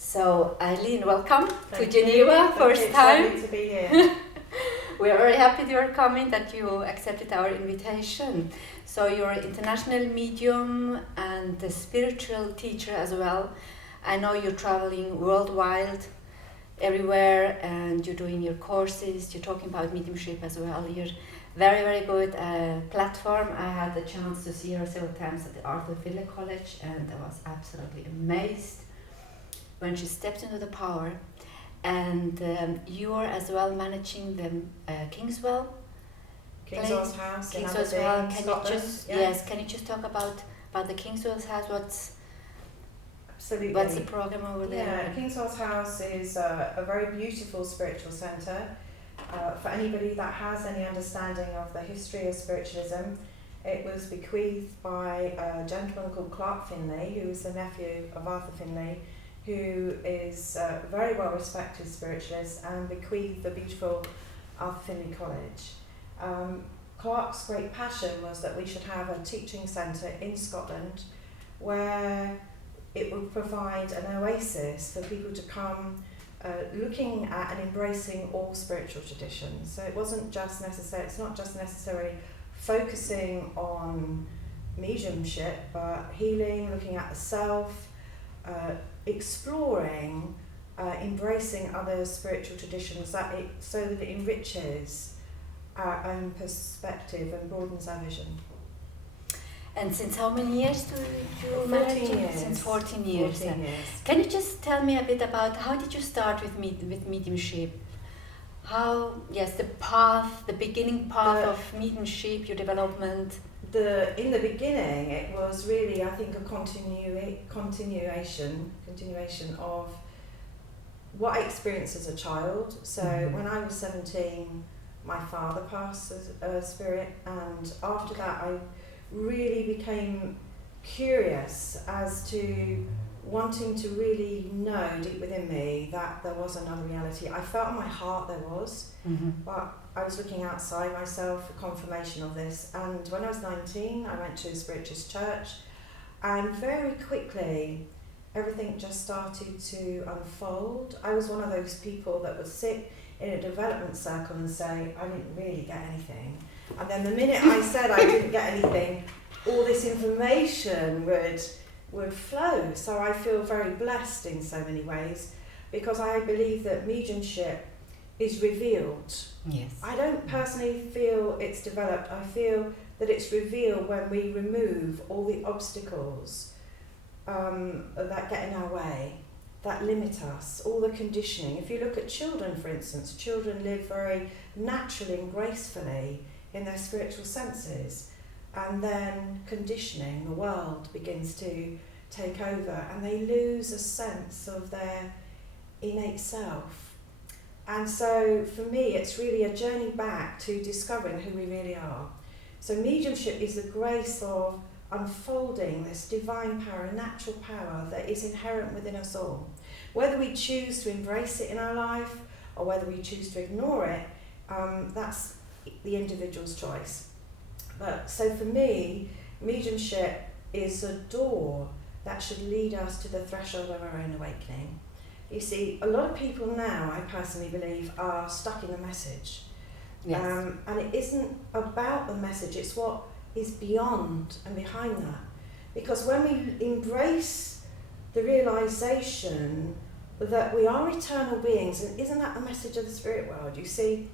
So, Eileen, welcome to Thank Geneva, you. first It's time. lovely to be here. We are very happy that you are coming, that you accepted our invitation. So, you're an international medium and a spiritual teacher as well. I know you're traveling worldwide, everywhere, and you're doing your courses, you're talking about mediumship as well. You're very, very good platform. I had the chance to see her several times at the Arthur Filler College, and I was absolutely amazed when she stepped into the power. And you are as well managing the Kingswell Kingswell's house in Kingswell's Aberdeen, well. Can Scotland. you just Can you just talk about the Kingswell's house? Absolutely. What's the program over there? Yeah, Kingswell's house is a very beautiful spiritual centre. For anybody that has any understanding of the history of spiritualism, it was bequeathed by a gentleman called Clark Finlay, who was the nephew of Arthur Finlay, who is a very well respected spiritualist, and bequeathed the beautiful Arthur Finlay College. Clark's great passion was that we should have a teaching centre in Scotland where it would provide an oasis for people to come looking at and embracing all spiritual traditions. So it wasn't just necessary, it's not just necessarily focusing on mediumship, but healing, looking at the self, exploring, embracing other spiritual traditions so that it enriches our own perspective and broadens our vision. And since how many years do you 14 years. Since 14 years. 14 years. Can you just tell me a bit about how did you start with mediumship? How, the beginning path of mediumship, your development. In the beginning, it was really, I think, a continuation of what I experienced as a child. So when I was 17, my father passed as a spirit, and after that I really became curious as to wanting to really know deep within me that there was another reality. I felt in my heart there was, but I was looking outside myself for confirmation of this. And when I was 19, I went to a spiritualist church, and very quickly everything just started to unfold. I was one of those people that would sit in a development circle and say, I didn't really get anything. And then the minute I said I didn't get anything, all this information would flow. So I feel very blessed in so many ways, because I believe that mediumship is revealed. Yes. I don't personally feel it's developed. I feel that it's revealed when we remove all the obstacles that get in our way, that limit us, all the conditioning. If you look at children, for instance, children live very naturally and gracefully in their spiritual senses, and then conditioning, the world begins to take over, and they lose a sense of their innate self. And so for me, it's really a journey back to discovering who we really are. So mediumship is the grace of unfolding this divine power, natural power that is inherent within us all. Whether we choose to embrace it in our life or whether we choose to ignore it, that's the individual's choice. But so for me, mediumship is a door that should lead us to the threshold of our own awakening. You see, a lot of people now, I personally believe, are stuck in the message. Yes. And it isn't about the message, it's what is beyond and behind that. Because when we embrace the realization that we are eternal beings, and isn't that the message of the spirit world? You see,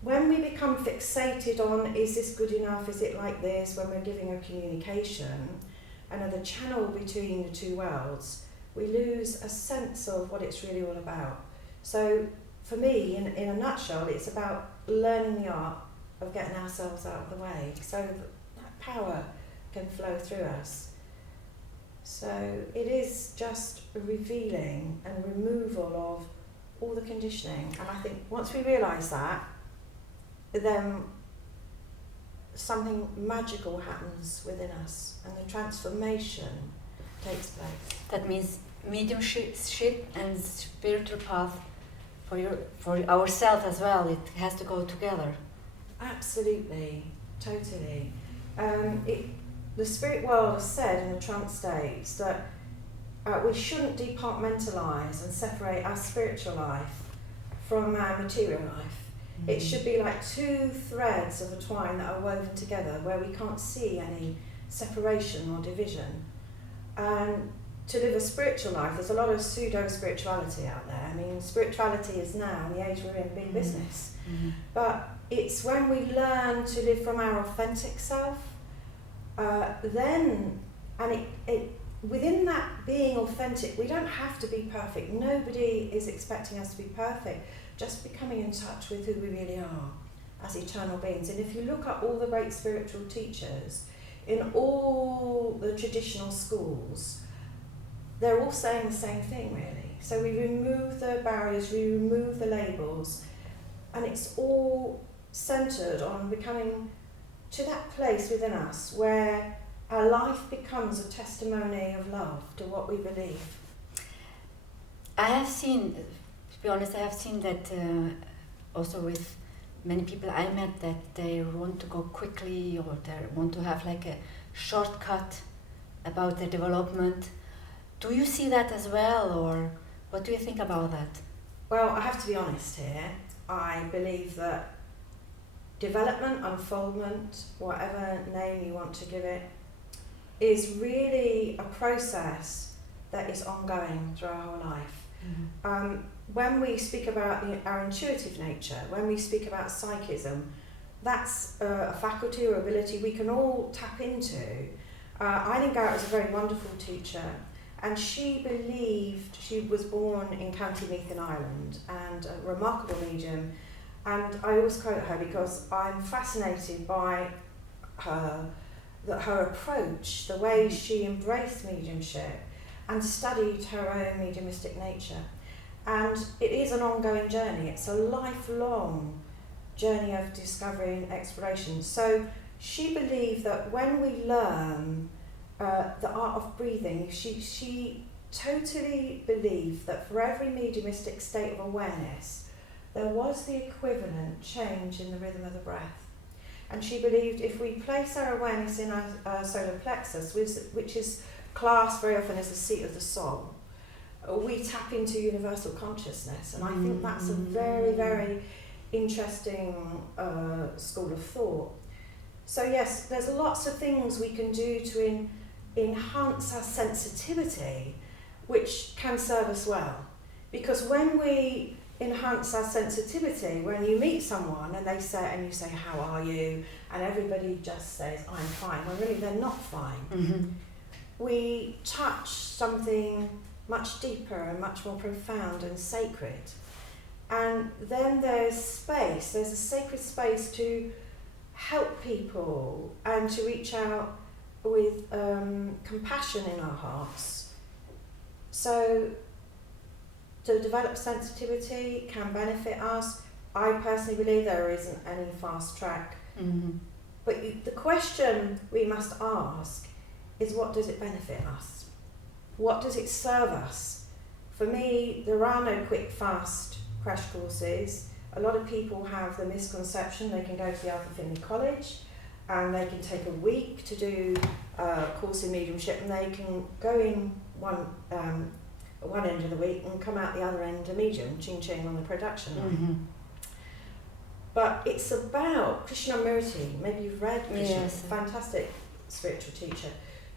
when we become fixated on, is this good enough, is it like this, when we're giving a communication, and are the channel between the two worlds, we lose a sense of what it's really all about. So for me, in a nutshell, it's about learning the art of getting ourselves out of the way so that power can flow through us. So it is just a revealing and removal of all the conditioning. And I think once we realise that, then something magical happens within us and the transformation takes place. That means mediumship and spiritual path for ourselves as well. It has to go together. Absolutely, totally. The spirit world has said in the trance states that we shouldn't departmentalise and separate our spiritual life from our material life. It should be like two threads of a twine that are woven together where we can't see any separation or division. And to live a spiritual life, there's a lot of pseudo-spirituality out there. I mean, spirituality is now, in the age we're in, big business. But it's when we learn to live from our authentic self, then, and within that being authentic, we don't have to be perfect. Nobody is expecting us to be perfect. Just becoming in touch with who we really are as eternal beings. And if you look at all the great spiritual teachers in all the traditional schools, they're all saying the same thing, really. So we remove the barriers, we remove the labels, and it's all centred on becoming to that place within us where our life becomes a testimony of love to what we believe. I have seen, to be honest, I have seen that also with many people I met, that they want to go quickly, or they want to have like a shortcut about their development. Do you see that as well, or what do you think about that? Well, I have to be honest here. I believe that development, unfoldment, whatever name you want to give it, is really a process that is ongoing through our whole life. When we speak about our intuitive nature, when we speak about psychism, that's a faculty or ability we can all tap into. Eileen Davies was a very wonderful teacher, and she believed, she was born in County Meath in Ireland, and a remarkable medium, and I always quote her because I'm fascinated by her approach, the way she embraced mediumship and studied her own mediumistic nature. And it is an ongoing journey. It's a lifelong journey of discovery and exploration. So she believed that when we learn the art of breathing, she totally believed that for every mediumistic state of awareness, there was the equivalent change in the rhythm of the breath. And she believed if we place our awareness in our solar plexus, which is classed very often as the seat of the soul, we tap into universal consciousness. And I think that's a very, very interesting school of thought. So yes, there's lots of things we can do to enhance our sensitivity, which can serve us well. Because when we enhance our sensitivity, when you meet someone and you say, how are you? And everybody just says, I'm fine. Well, really, they're not fine. We touch something much deeper and much more profound and sacred. And then there's space, there's a sacred space to help people and to reach out with compassion in our hearts. So to develop sensitivity can benefit us. I personally believe there isn't any fast track. But the question we must ask is, what does it benefit us? What does it serve us? For me, there are no quick, fast crash courses. A lot of people have the misconception they can go to the Alpha Finley College and they can take a week to do a course in mediumship, and they can go in one end of the week and come out the other end a medium, ching on the production line. But it's about Krishnamurti. Maybe you've read Krishna, yes. Fantastic spiritual teacher.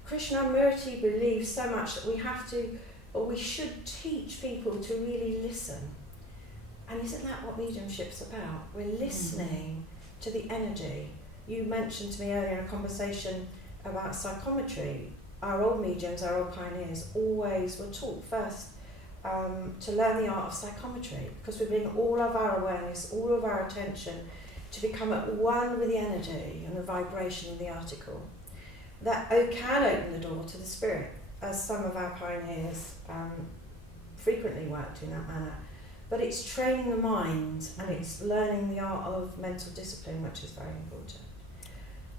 Krishnamurti believes so much that we have to, or we should teach people to really listen. And isn't that what mediumship's about? We're listening to the energy. You mentioned to me earlier in a conversation about psychometry. Our old mediums, our old pioneers, always were taught first to learn the art of psychometry, because we bring all of our awareness, all of our attention to become at one with the energy and the vibration of the article. That can open the door to the spirit, as some of our pioneers frequently worked in that manner. But it's training the mind, and it's learning the art of mental discipline, which is very important.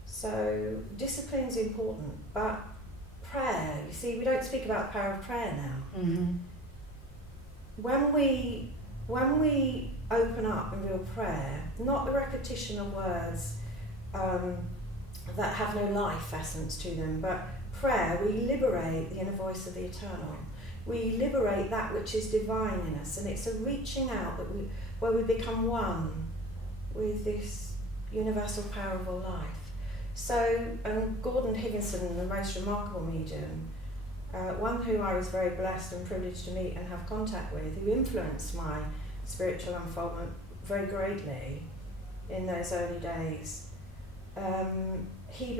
So discipline's important, but prayer, you see, we don't speak about the power of prayer now. When we open up in real prayer, not the repetition of words that have no life essence to them, but prayer, we liberate the inner voice of the eternal. we liberate that which is divine in us, and it's a reaching out where we become one with this universal power of all life. So, Gordon Higginson, the most remarkable medium, one who I was very blessed and privileged to meet and have contact with, who influenced my spiritual unfoldment very greatly in those early days, he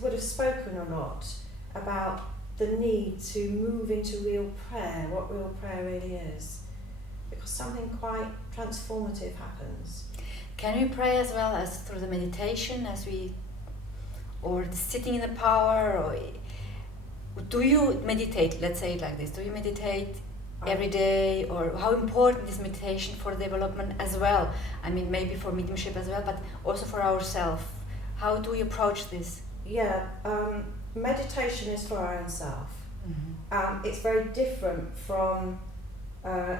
would have spoken a lot about the need to move into real prayer, what real prayer really is, because something quite transformative happens. Can we pray as well as through the meditation, or sitting in the power, or do you meditate? Let's say it like this: do you meditate every day, or how important is meditation for development as well? I mean, maybe for mediumship as well, but also for ourselves. How do we approach this? Yeah, meditation is for our own self. Mm-hmm. It's very different from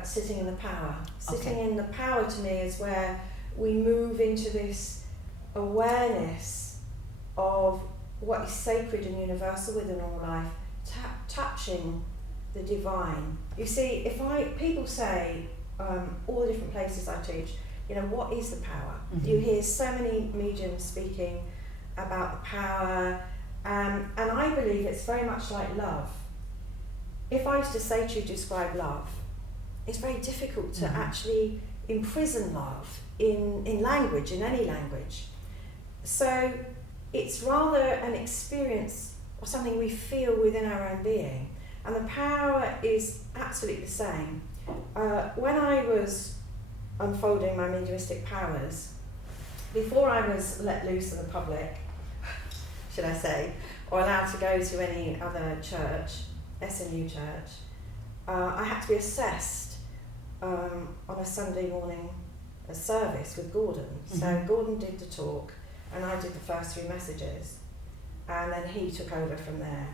sitting in the power. Sitting in the power to me is where we move into this awareness of what is sacred and universal within all life, touching the divine. You see, people say, all the different places I teach, what is the power? Mm-hmm. You hear so many mediums speaking about the power, and I believe it's very much like love. If I was to say to you, describe love, it's very difficult to actually imprison love in language, in any language. So it's rather an experience or something we feel within our own being. And the power is absolutely the same. When I was unfolding my mediumistic powers, before I was let loose in the public, should I say, or allowed to go to any other church, SMU church, I had to be assessed on a Sunday morning service with Gordon. Mm-hmm. So Gordon did the talk, and I did the first 3 messages, and then he took over from there.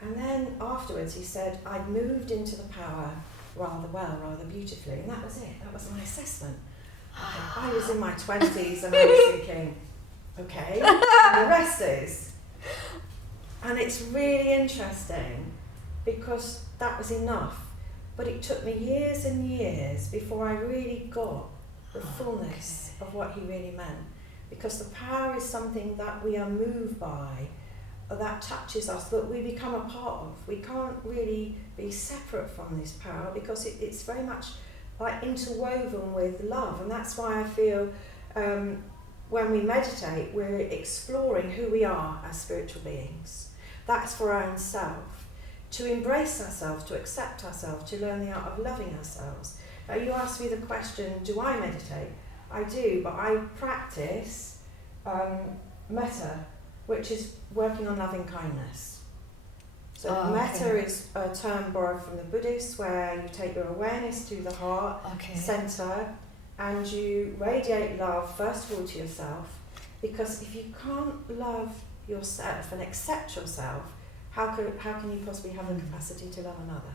And then afterwards he said I'd moved into the power rather well, rather beautifully, and that was it. That was my assessment. I was in my 20s and I was thinking, okay, and the rest is. And it's really interesting because that was enough. But it took me years and years before I really got the fullness of what he really meant. Because the power is something that we are moved by, that touches us, that we become a part of. We can't really be separate from this power because it's very much like interwoven with love. And that's why I feel when we meditate, we're exploring who we are as spiritual beings. That's for our own self. To embrace ourselves, to accept ourselves, to learn the art of loving ourselves. You asked me the question, do I meditate? I do, but I practice metta, which is working on loving kindness. So metta is a term borrowed from the Buddhists, where you take your awareness to the heart center and you radiate love first of all to yourself, because if you can't love yourself and accept yourself, how can you possibly have the capacity to love another?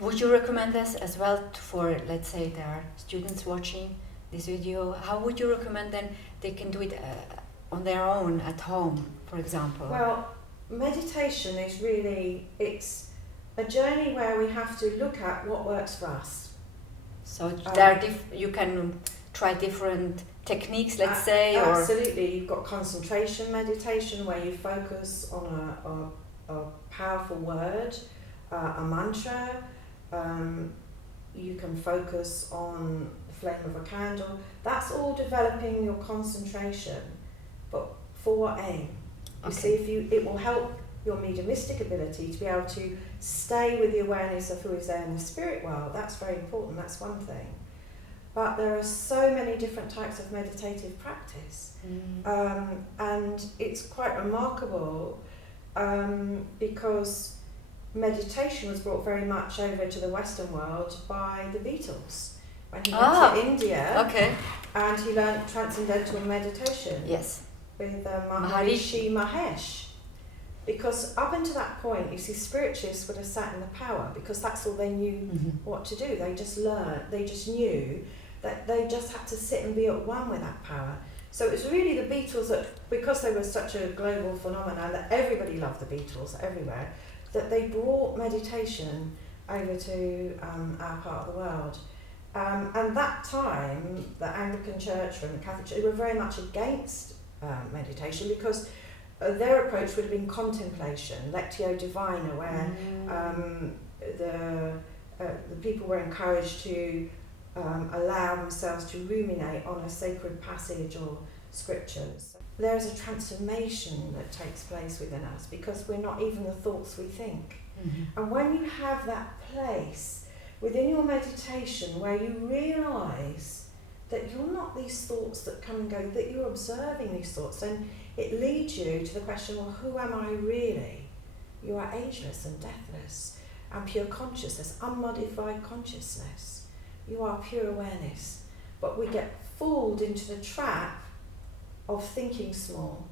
Would you recommend this as well for, let's say, there are students watching this video? How would you recommend then they can do it on their own at home, for example? Well, meditation is really, it's a journey where we have to look at what works for us. So there are you can try different techniques, let's say, or absolutely. You've got concentration meditation where you focus on a powerful word, a mantra. You can focus on the flame of a candle. That's all developing your concentration, but for what aim? You see, it will help your mediumistic ability to be able to stay with the awareness of who is there in the spirit world. That's very important. That's one thing. But there are so many different types of meditative practice, and it's quite remarkable because meditation was brought very much over to the Western world by the Beatles. When he went to India and he learned transcendental meditation with Maharishi Mahesh. Because up until that point, you see, spiritualists would have sat in the power because that's all they knew what to do. They just learned, they just knew that they just had to sit and be at one with that power. So it was really the Beatles that, because they were such a global phenomenon, that everybody loved the Beatles everywhere, that they brought meditation over to our part of the world. And that time, the Anglican Church and the Catholic Church were very much against meditation, because their approach would have been contemplation, lectio divina, where the people were encouraged to allow themselves to ruminate on a sacred passage or scriptures. There is a transformation that takes place within us, because we're not even the thoughts we think. And when you have that place within your meditation where you realise that you're not these thoughts that come and go, that you're observing these thoughts, then it leads you to the question, well, who am I really? You are ageless and deathless and pure consciousness, unmodified consciousness. You are pure awareness. But we get fooled into the trap of thinking small.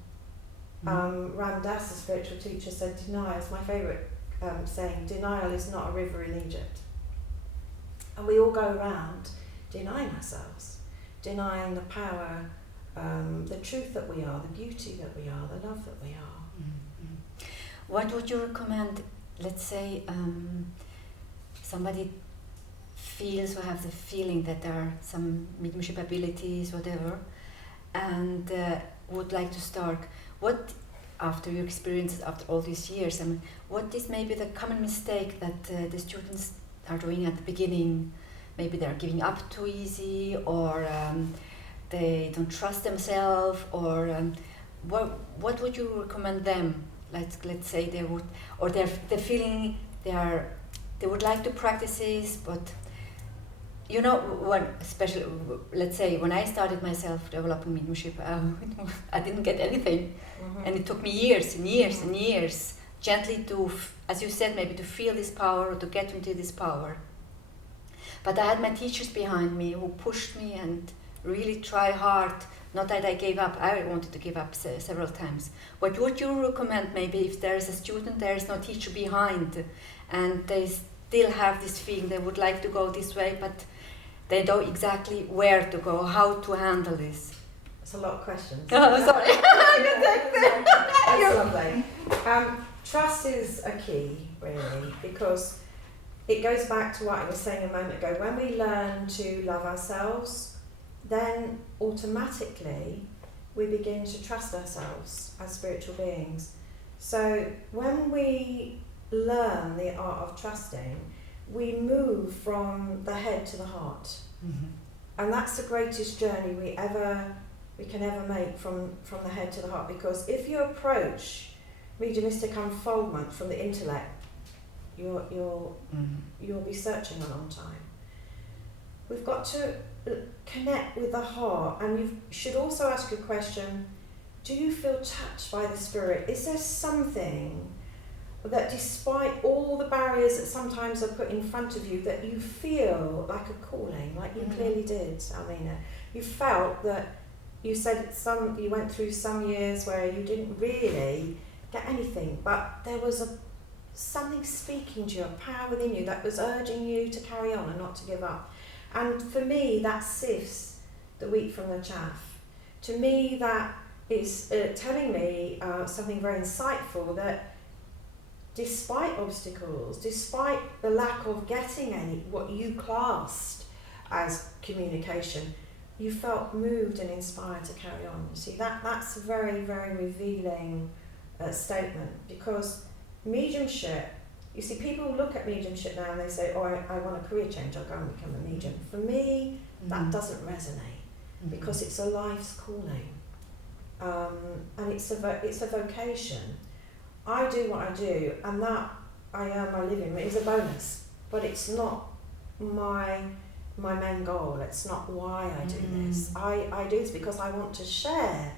Ram Dass, the spiritual teacher, said denial is my favourite saying. Denial is not a river in Egypt. And we all go around denying ourselves, denying the power, the truth that we are, the beauty that we are, the love that we are. What would you recommend, let's say, somebody feels or has the feeling that there are some mediumship abilities, whatever, and would like to start? What, after your experiences, after all these years, I mean, what is maybe the common mistake that the students are doing at the beginning? Maybe they're giving up too easy, or they don't trust themselves, or what would you recommend them? Let's say they would, or they're feeling they would like to practice this, but you know, when, especially, let's say, when I started myself developing mediumship, I didn't get anything. And it took me years and years and years, gently to, as you said, maybe to feel this power or to get into this power. But I had my teachers behind me who pushed me and really tried hard. Not that I gave up, I wanted to give up several times. What would you recommend, maybe, if there is a student, there is no teacher behind, and they still have this feeling they would like to go this way, but they don't know exactly where to go, how to handle this? It's a lot of questions. Oh, sorry. That's lovely. Trust is a key, really, because it goes back to what I was saying a moment ago. When we learn to love ourselves, then automatically we begin to trust ourselves as spiritual beings. So when we learn the art of trusting, we move from the head to the heart. And that's the greatest journey we can ever make, from the head to the heart, because if you approach mediumistic unfoldment from the intellect, you'll be searching a long time. We've got to connect with the heart, and you should also ask a question: do you feel touched by the spirit? Is there something that, despite all the barriers that sometimes are put in front of you, that you feel like a calling, like you clearly did, Almina? You felt that, you said you went through some years where you didn't really get anything, but there was something speaking to you, a power within you that was urging you to carry on and not to give up. And for me, that sifts the wheat from the chaff. To me, that is telling me something very insightful, that despite obstacles, despite the lack of getting what you classed as communication, you felt moved and inspired to carry on. You see, that's a very, very revealing statement, because mediumship, you see, people look at mediumship now and they say, oh, I want a career change, I'll go and become a medium. For me, that doesn't resonate, because it's a life's calling, and it's a vocation. I do what I do, and that I earn my living is a bonus, but it's not my main goal. It's not why I do this. I do this because I want to share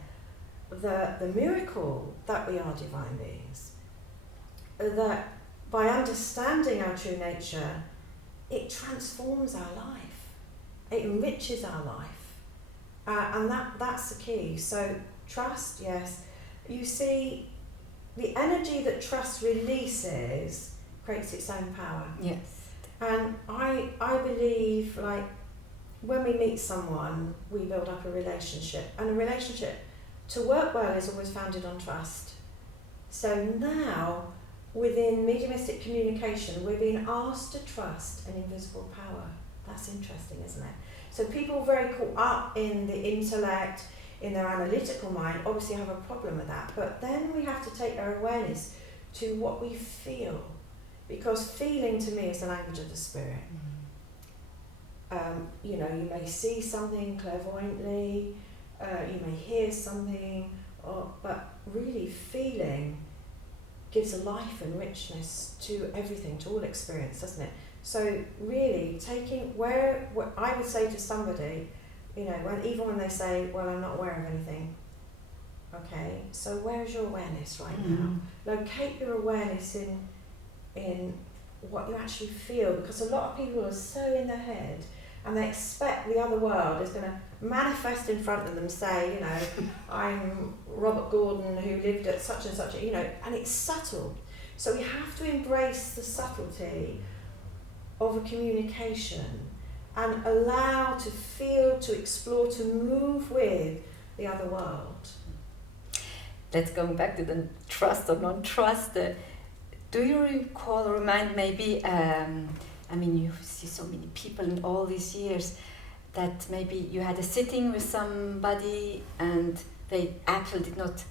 the miracle that we are divine beings, that by understanding our true nature, it transforms our life, it enriches our life, and that's the key. So trust, yes. You see, the energy that trust releases creates its own power. Yes. And I believe, like, when we meet someone, we build up a relationship, and a relationship to work well is always founded on trust. So now within mediumistic communication, we're being asked to trust an invisible power. That's interesting, isn't it? So people very caught up in the intellect, in their analytical mind, obviously have a problem with that. But then we have to take our awareness to what we feel, because feeling to me is the language of the spirit. You know, you may see something clairvoyantly, you may hear something, but really feeling gives a life and richness to everything, to all experience, doesn't it? So really taking where I would say to somebody, you know, even when they say, well, I'm not aware of anything, okay, so where's your awareness right now? Locate your awareness in what you actually feel, because a lot of people are so in their head and they expect the other world is going to manifest in front of them, say, you know, I'm Robert Gordon who lived at such and such, you know, and it's subtle. So we have to embrace the subtlety of a communication and allow to feel, to explore, to move with the other world. Let's go back to the trust or non-trust. Do you recall or remind maybe, I mean, you see so many people in all these years that maybe you had a sitting with somebody and they actually did not,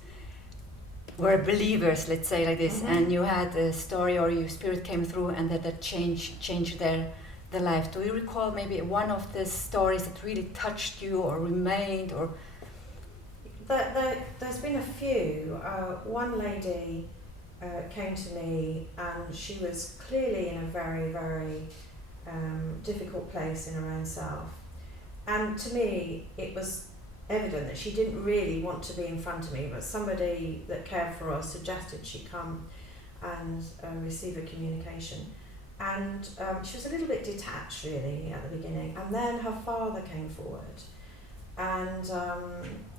were believers, let's say like this, and you had a story or your spirit came through and that changed their life. Do you recall maybe one of the stories that really touched you or remained, or? There's been a few. One lady came to me and she was clearly in a very, very difficult place in her own self. And to me, it was evident that she didn't really want to be in front of me, but somebody that cared for us suggested she come and receive a communication. And she was a little bit detached really at the beginning, and then her father came forward and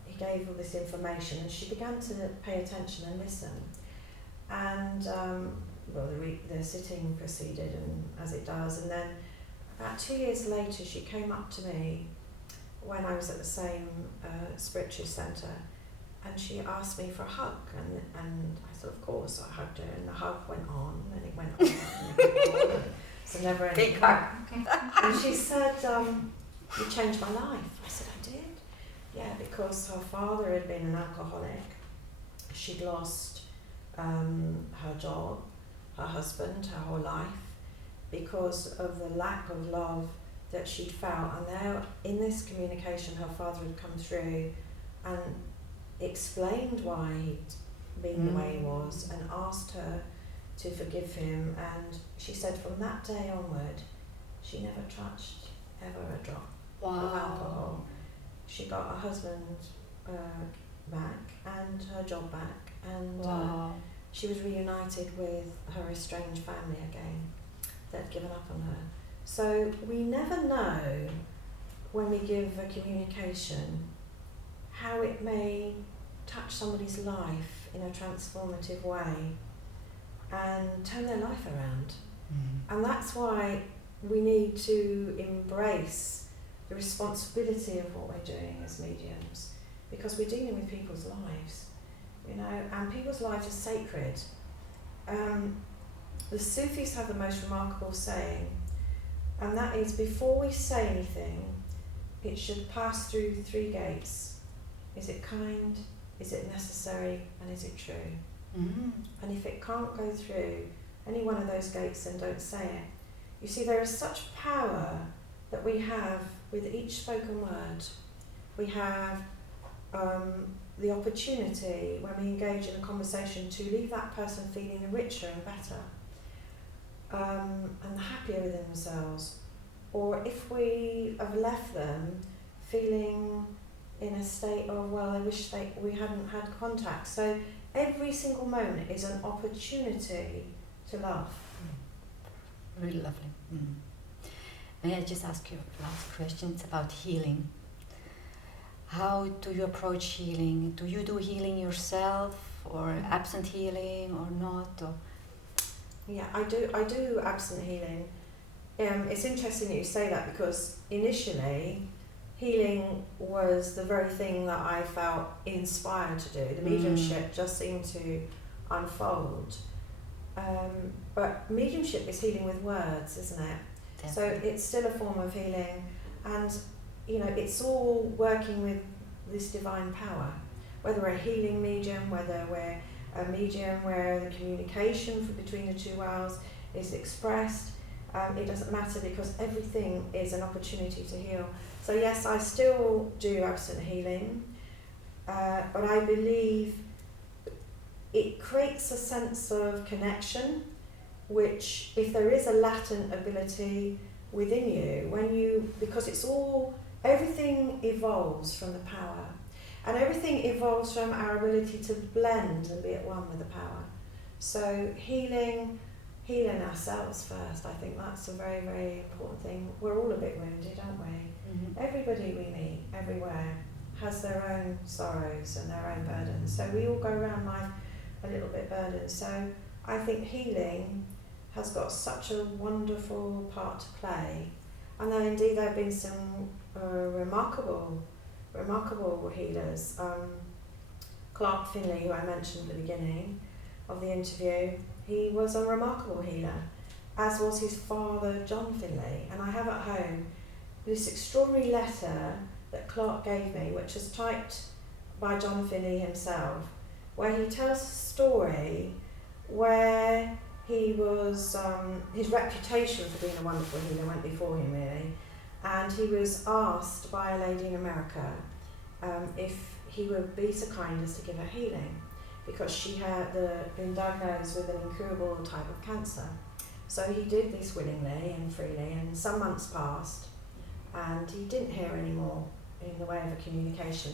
he gave all this information and she began to pay attention and listen. And well, the sitting proceeded, and as it does, and then about 2 years later she came up to me when I was at the same spiritual centre, and she asked me for a hug, and I thought, of course, I hugged her, and the hug went on and it went on and it went on. It's a never ending hug. And she said, you changed my life. I said, I did? Yeah, because her father had been an alcoholic. She'd lost her job, her husband, her whole life, because of the lack of love that she'd felt. And now in this communication her father had come through and explained why he'd been the way he was and asked her to forgive him, and she said from that day onward she never touched ever a drop of alcohol. She got her husband back and her job back, and she was reunited with her estranged family again that had given up on her. So we never know when we give a communication how it may touch somebody's life in a transformative way and turn their life around. And that's why we need to embrace the responsibility of what we're doing as mediums, because we're dealing with people's lives, you know, and people's lives are sacred. The Sufis have the most remarkable saying, and that is, before we say anything, it should pass through 3 gates. Is it kind? Is it necessary? And is it true? And if it can't go through any one of those gates, then don't say it. You see, there is such power that we have with each spoken word. We have the opportunity, when we engage in a conversation, to leave that person feeling richer and better, and happier within themselves. Or if we have left them feeling in a state of, well, I wish we hadn't had contact. So every single moment is an opportunity to love. Really lovely. May I just ask you last questions about healing? How do you approach healing? Do you do healing yourself, or absent healing, or not? Or? Yeah, I do absent healing. It's interesting that you say that, because initially healing was the very thing that I felt inspired to do. The mediumship just seemed to unfold. But mediumship is healing with words, isn't it? Definitely. So it's still a form of healing, and you know, it's all working with this divine power. Whether we're a healing medium, whether we're a medium where the communication between the two worlds is expressed, it doesn't matter, because everything is an opportunity to heal. So yes, I still do absent healing, but I believe it creates a sense of connection, which, if there is a latent ability within you, because it's all, everything evolves from the power, and everything evolves from our ability to blend and be at one with the power. So healing ourselves first, I think that's a very, very important thing. We're all a bit wounded, aren't we? Mm-hmm. Everybody we meet, everywhere, has their own sorrows and their own burdens. So we all go around life a little bit burdened. So I think healing has got such a wonderful part to play. And then indeed there have been some remarkable healers. Clark Finley, who I mentioned at the beginning of the interview, he was a remarkable healer, as was his father, John Finley. And I have at home this extraordinary letter that Clark gave me, which was typed by John Finley himself, where he tells a story where he was, his reputation for being a wonderful healer went before him, really, and he was asked by a lady in America if he would be so kind as to give her healing, because she had been diagnosed with an incurable type of cancer. So he did this willingly and freely, and some months passed, and he didn't hear any more in the way of a communication.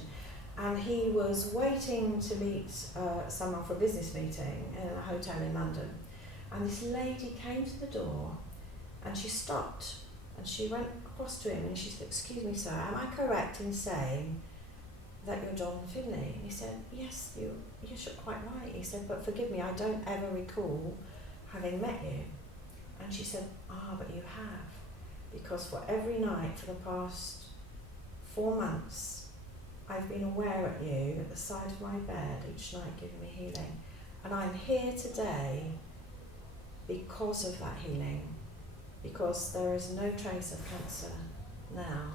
And he was waiting to meet someone for a business meeting in a hotel in London. And this lady came to the door, and she stopped, and she went across to him, and she said, "Excuse me, sir, am I correct in saying that you're John Finley?" And he said, yes, you're quite right. He said, "But forgive me, I don't ever recall having met you." And she said, "But you have, because for every night for the past 4 months, I've been aware at you at the side of my bed each night giving me healing. And I'm here today because of that healing, because there is no trace of cancer now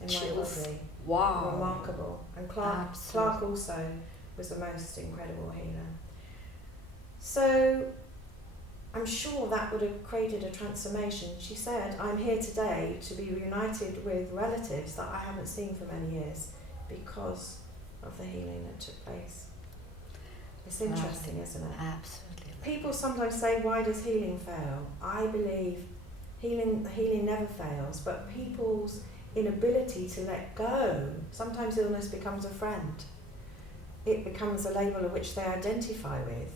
in my body." Wow. Remarkable. And Clark also was the most incredible healer. So I'm sure that would have created a transformation. She said, "I'm here today to be reunited with relatives that I haven't seen for many years because of the healing that took place." It's interesting, isn't it? Absolutely. People sometimes say, why does healing fail? I believe healing never fails, but people's inability to let go, sometimes illness becomes a friend. It becomes a label of which they identify with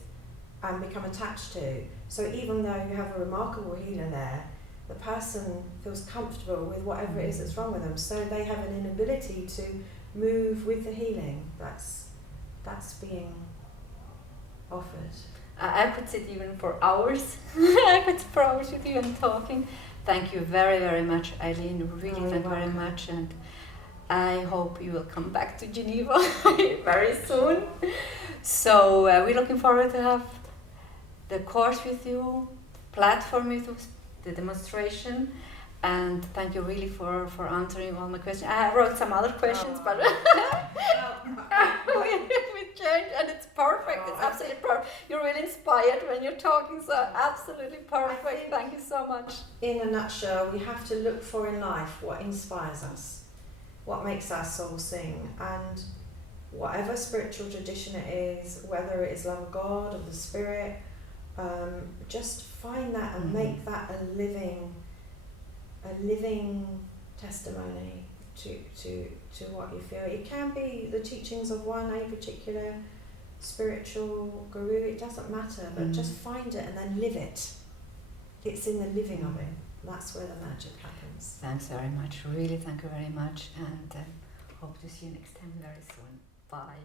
and become attached to. So even though you have a remarkable healer there, the person feels comfortable with whatever it is that's wrong with them, so they have an inability to move with the healing that's being offered. I could sit even for hours. I could sit for hours with you and talking. Thank you very, very much, Eileen. Really, thank you very much. And I hope you will come back to Geneva very soon. So we're looking forward to have the course with you, platform with you, the demonstration. And thank you really for answering all my questions. I wrote some other questions, but we changed, and it's perfect. It's absolutely perfect. You're really inspired when you're talking, so absolutely perfect. Thank you so much. In a nutshell, we have to look for in life what inspires us, what makes our soul sing, and whatever spiritual tradition it is, whether it is love of God or the Spirit, just find that and make that a living testimony to what you feel. It can be the teachings of a particular spiritual guru, it doesn't matter, but just find it and then live it. It's in the living of it. That's where the magic happens. Thanks very much. Really, thank you very much, and hope to see you next time very soon. Bye.